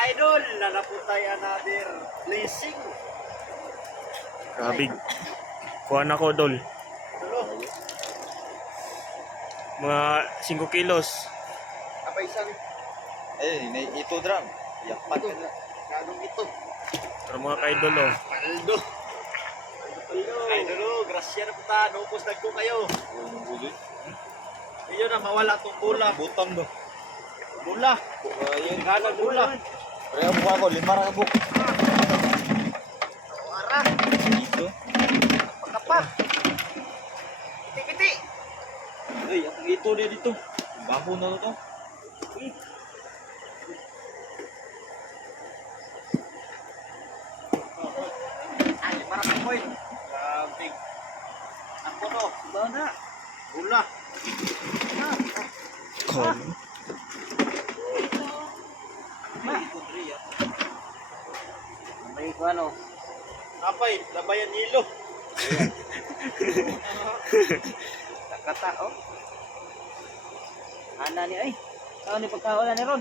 ka-idol, lalaputay another blessing. Grabe. Kuha na ko, Dol. Tulo. Mga 5 kilos. Apa isa ni? Ito drum. Yakpan ka na. Kanong ito? Pero mga ka-idol, oh. Paldo. Idol, grasya na puta. Nupos nagko kayo. Iyo na mawala tong bola. Butang do. Bola. Ayun. Kanang bola. Pre ang mukha ko, 5 ra buk. Ara. Dito. Pagkapa. Kiti-kiti. Ay, ang ito dia dito. Baho na to. Ay, para sa koy. Grabe. Ako to. Bana. Bola. Kon. May ko ano? Apay, labayan hilo. Nakata oh. Ana ni ay. Saan ni pagkaolan ni Ron?